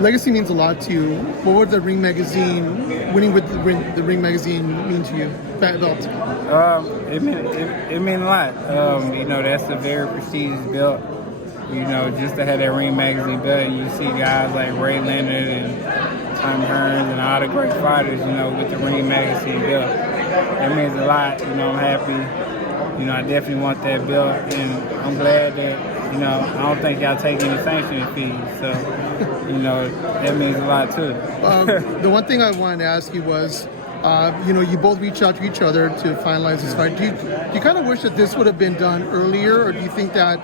legacy means a lot to you. What would the Ring Magazine, winning with the Ring Magazine mean to you? That belt. It means a lot. You know, that's a very prestigious belt. You know, just to have that Ring Magazine belt, you see guys like Ray Leonard and Tom Hearns and all the great fighters, you know, with the Ring Magazine belt. That means a lot. You know, I'm happy. You know, I definitely want that belt, and I'm glad that, you know, I don't think y'all take any sanctioning fees. So, you know, that means a lot too. The one thing I wanted to ask you was, you know, you both reached out to each other to finalize this fight. Do you kind of wish that this would have been done earlier, or do you think that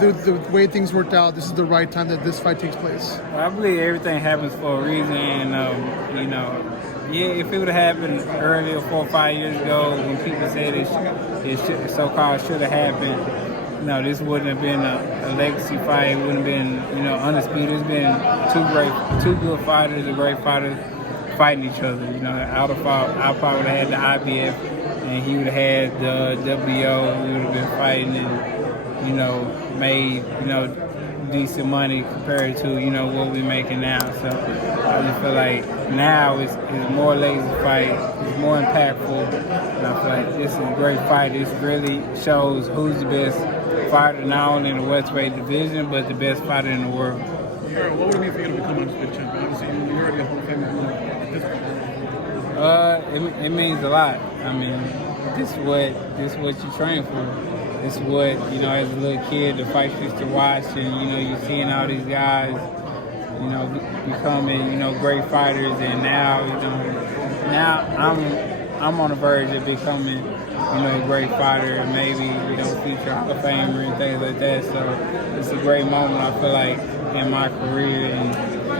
the way things worked out, this is the right time that this fight takes place? Well, I believe everything happens for a reason, and you know, yeah, if it would have happened earlier, 4 or 5 years ago, when people said it so-called should have happened, no, this wouldn't have been a legacy fight. It wouldn't have been, you know, undisputed. It's been two good fighters, a great fighter fighting each other. You know, I probably would have had the IBF, and he would have had the WO. We would have been fighting and, you know, made, you know, decent money compared to, you know, what we're making now. So I just feel like now it's more legacy fight, it's more impactful, and I feel like this is a great fight. This really shows who's the best fighter, not only in the welterweight division, but the best fighter in the world. Erroll, what would it mean for you to become undisputed champion? Obviously, you're already a Hall of Famer at this point. It means a lot. I mean, this is what you train for. It's what, you know, as a little kid, the fights you used to watch, and, you know, you're seeing all these guys, you know, becoming, you know, great fighters, and now, you know, now I'm on the verge of becoming, you know, a great fighter, and maybe, you know, future Hall of Famer and things like that. So it's a great moment, I feel like, in my career, and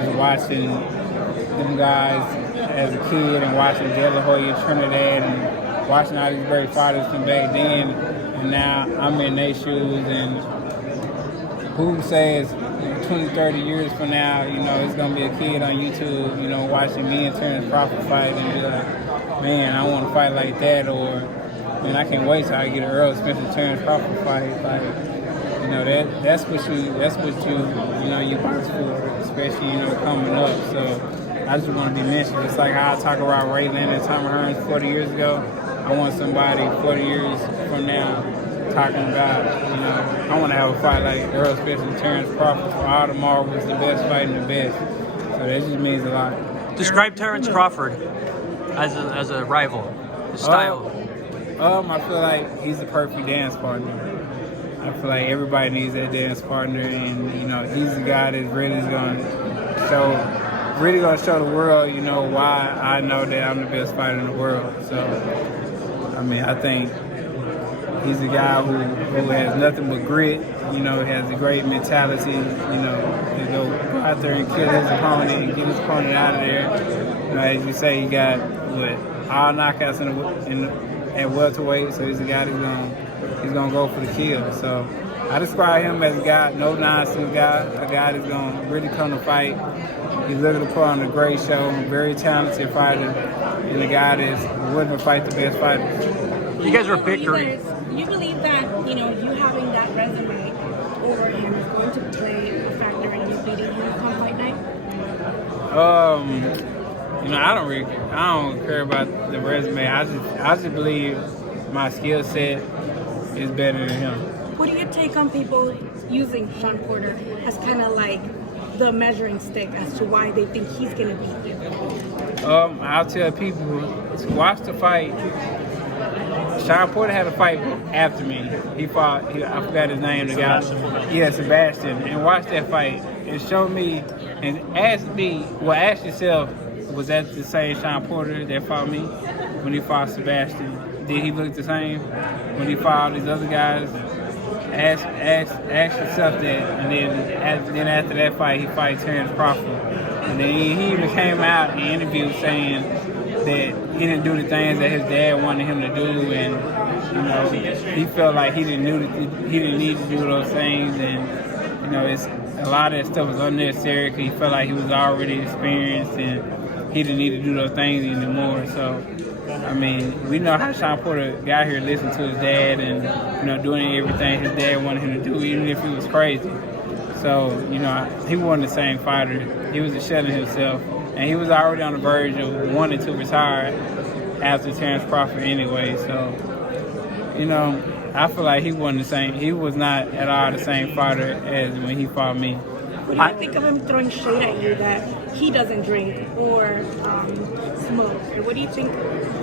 just watching them guys as a kid, and watching De La Hoya, Trinidad, and watching all these great fighters from back then. And now I'm in their shoes, and who says 20, 30 years from now, you know, it's going to be a kid on YouTube, you know, watching me and Terence Crawford fight and be like, man, I want to fight like that, or, man, I can't wait till I get an Erroll Spence and Terence Crawford fight. Like, you know, that's what you know, you box for, especially, you know, coming up. So I just want to be mentioned. It's like how I talk about Ray Leonard and Tom Hearns 40 years ago. I want somebody 40 years from now talking about, you know, I want to have a fight like Erroll Spence and Terence Crawford for all the marbles, the best fighting the best. So that just means a lot. Describe Terence Crawford as a rival, his style. I feel like he's the perfect dance partner. I feel like everybody needs that dance partner, and, you know, he's the guy that's really going to show the world, you know, why I know that I'm the best fighter in the world. So, I mean, I think he's a guy who has nothing but grit, you know, has a great mentality, you know, to go out there and kill his opponent and get his opponent out of there. You know, as you say, he got, all knockouts at welterweight, so he's a guy that's gonna go for the kill. So I describe him as a guy, no-nonsense guy, a guy that's gonna really come to fight. He's looking to put on a great show, very talented fighter, and a guy that's willing to fight the best fighters. You guys were bickering. You believe that, you know, you having that resume over him is going to play a factor in you beating him come fight night? You know, I don't care about the resume. I just believe my skill set is better than him. What do you take on people using Sean Porter as kind of like the measuring stick as to why they think he's going to beat you? I'll tell people to watch the fight. Sean Porter had a fight after me. He fought, I forgot his name, the guy. Yeah, Sebastian. And watch that fight and show me, and ask yourself, was that the same Sean Porter that fought me when he fought Sebastian? Did he look the same when he fought all these other guys? Ask yourself that, and then after that fight, he fought Terence Crawford, and then he even came out in an interview saying that he didn't do the things that his dad wanted him to do, and, you know, he felt like he didn't need to do those things, and, you know, it's a lot of that stuff was unnecessary because he felt like he was already experienced and he didn't need to do those things anymore. So, I mean, we know how Sean Porter got here, listening to his dad, and, you know, doing everything his dad wanted him to do, even if he was crazy. So, you know, he wasn't the same fighter. He was a shell of himself. And he was already on the verge of wanting to retire after Terence Crawford anyway. So, you know, I feel like he wasn't the same. He was not at all the same fighter as when he fought me. What do you think of him throwing shade at you that he doesn't drink or smoke? Or what do you think of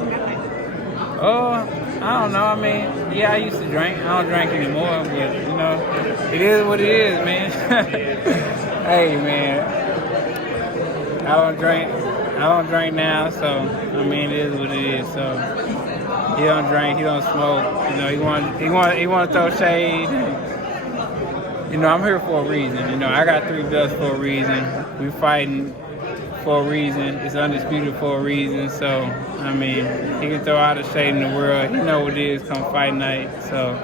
that? I don't know. I mean, yeah, I used to drink. I don't drink anymore, but, you know, it is what it is, man. Hey, man, I don't drink now, so, I mean, it is what it is. So, he don't drink, he don't smoke. You know, he want to throw shade. You know, I'm here for a reason. You know, I got 3 belts for a reason. We fighting for a reason. It's undisputed for a reason. So, I mean, he can throw all the shade in the world. He know what it is come fight night. So,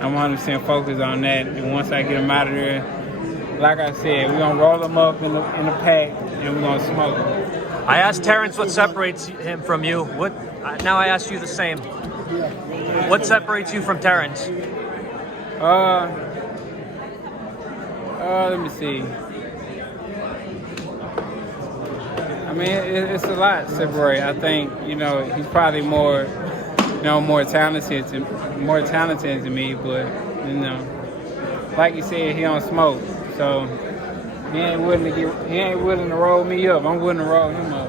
I'm 100% focused on that. And once I get him out of there, like I said, we're going to roll him up in the pack and we're going to smoke him. I asked Terence what separates him from you. Now I ask you the same. What separates you from Terence? Let me see. I mean, it's a lot separate. I think, you know, he's probably more talented than me, but, you know, like you said, he don't smoke, so he ain't willing to roll me up. I'm willing to roll him up.